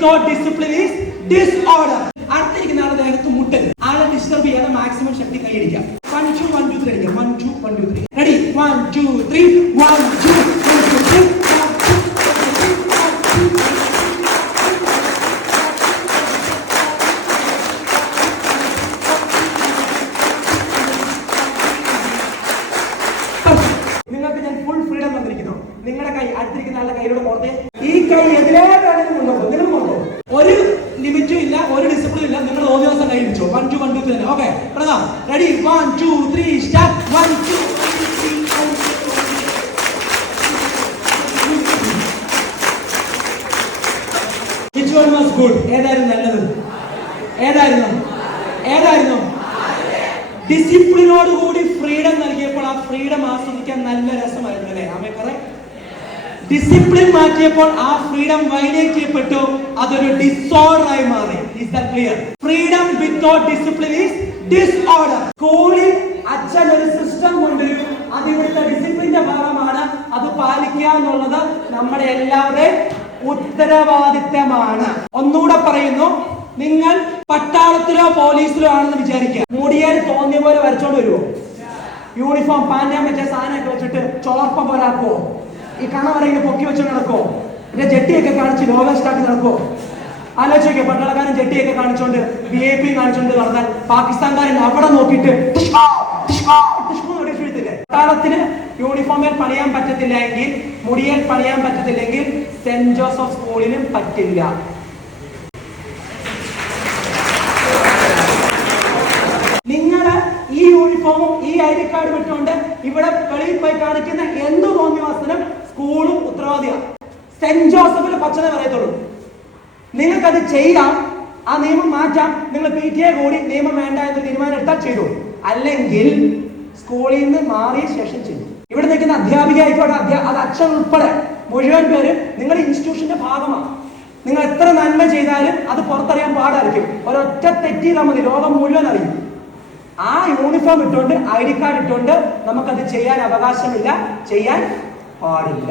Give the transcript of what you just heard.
without discipline is disorder. അടുത്തിരിക്കുന്ന ആളുടെ ദേഹത്ത് മുട്ടൽ, ആളെ ഡിസ്റ്റർബ് ചെയ്യാതെ മാക്സിമം ശക്തി കൈയടിക്കാം. 1 2 1 2 3 അടിക്കാം. 1 2 1 2 3 റെഡി. 1 2 3 1 2 1 2 3 നിങ്ങൾക്ക് ഞാൻ ഫുൾ ഫ്രീഡം തന്നിരിക്കുന്നു. നിങ്ങളുടെ കൈ അടുത്തിരിക്കുന്ന ആളുടെ കൈയിലൂടെ പുറത്തെ ഈ കൈ എതിരായിട്ടാണ് കൊണ്ടുപോകും. നിങ്ങൾ കൊണ്ടുപോകും. ഒരു ലിമിറ്റും ഇല്ല, ഒരു ഡിസിപ്ലിൻ ഇല്ല. നിങ്ങൾ ഓരോ ദിവസം കൈ പിടിച്ചോ. 1 2 1 2 3 ഓക്കെ തുടങ്ങാം. Ready 1 2 3 start. 1 2 3 Which one was good? ഏതായിരുന്നു നല്ലത്? ഏതായിരുന്നു? ഡിസിപ്ലിനോട് കൂടി ഫ്രീഡം നൽകിയപ്പോൾ ആ ഫ്രീഡം ആസ്വദിക്കാൻ നല്ല രസമായിരുന്നു അല്ലേ? ആമേ കറക്റ്റ്. ഡിസിപ്ലിൻ മാറ്റിയപ്പോൾ ആ ഫ്രീഡം വൈലേറ്റ് ചെയ്യപ്പെട്ടു, അതൊരു ഡിസോർഡർ ആയി മാറി. Is that clear? Freedom without discipline is disorder. സ്കൂളിൽ അച്ഛൻ ഒരു സിസ്റ്റം കൊണ്ടുവരും, അത് ഇവിടുത്തെ ഡിസിപ്ലിന്റെ ഭാഗമാണ്. അത് പാലിക്കുക എന്നുള്ളത് നമ്മുടെ എല്ലാവരുടെയും ഉത്തരവാദിത്തമാണ്. ഒന്നുകൂടെ പറയുന്നു, നിങ്ങൾ പട്ടാളത്തിലോ പോലീസിലോ ആണെന്ന് വിചാരിക്കുക. മുടിയാൽ തോന്നിയ പോലെ വരച്ചോണ്ട് വരുമോ? യൂണിഫോം പാൻറ്റാൻ പറ്റിയ സാധനമൊക്കെ വെച്ചിട്ട് ചോർപ്പം പോലെ ആക്കുവോ? ഈ കണവരെങ്കിലും പൊക്കി വെച്ചോണ്ട് നടക്കുമോ? പിന്നെ ജെട്ടിയൊക്കെ കാണിച്ച് ലോകം സ്റ്റാർട്ട് നടക്കുമോ? ആലോചിക്കുക. പട്ടാളക്കാരൻ ജെട്ടിയൊക്കെ കാണിച്ചോണ്ട് VIP കാണിച്ചോണ്ട് നടന്നാൽ പാകിസ്ഥാൻകാരൻ അവിടെ നോക്കിയിട്ട് വീഴ്ത്തില്ലേ? പട്ടാളത്തിന് യൂണിഫോമിൽ പണിയാൻ പറ്റത്തില്ല എങ്കിൽ, മുടിയേൽ പണിയാൻ പറ്റത്തില്ലെങ്കിൽ സെന്റ് ജോസഫ് സ്കൂളിനും പറ്റില്ല. നിങ്ങള് ഈ യൂണിഫോമും ഈ ID കാർഡ് വിട്ടുകൊണ്ട് ഇവിടെ വെളിയിൽ പോയി കാണിക്കുന്ന എന്ത് തോന്നിവാസനം സ്കൂളും ഉത്തരവാദിയാണ്. സെന്റ് ജോസഫിന് പച്ചനെ പറയത്തുള്ളൂ. നിങ്ങൾക്കത് ചെയ്യാം, ആ നിയമം മാറ്റാം. നിങ്ങൾ PTA കൂടി നിയമം വേണ്ട എന്ന് തീരുമാനം എടുത്താൽ ചെയ്തു, അല്ലെങ്കിൽ സ്കൂളിൽ നിന്ന് മാറിയ ശേഷം ചെയ്തു. ഇവിടെ നിൽക്കുന്ന അധ്യാപിക ആയിക്കോട്ടെ, അത് അച്ഛൻ ഉൾപ്പെടെ മുഴുവൻ പേര് നിങ്ങൾ ഇൻസ്റ്റിറ്റ്യൂഷന്റെ ഭാഗമാണ്. നിങ്ങൾ എത്ര നന്മ ചെയ്താലും അത് പുറത്തറിയാൻ പാടായിരിക്കും. ഒരൊറ്റ തെറ്റിയാൽ മതി, ലോകം മുഴുവൻ അറിയും. ആ യൂണിഫോം ഇട്ടുകൊണ്ട് ID കാർഡ് ഇട്ടുകൊണ്ട് നമുക്കത് ചെയ്യാൻ അവകാശമില്ല, ചെയ്യാൻ പാടില്ല.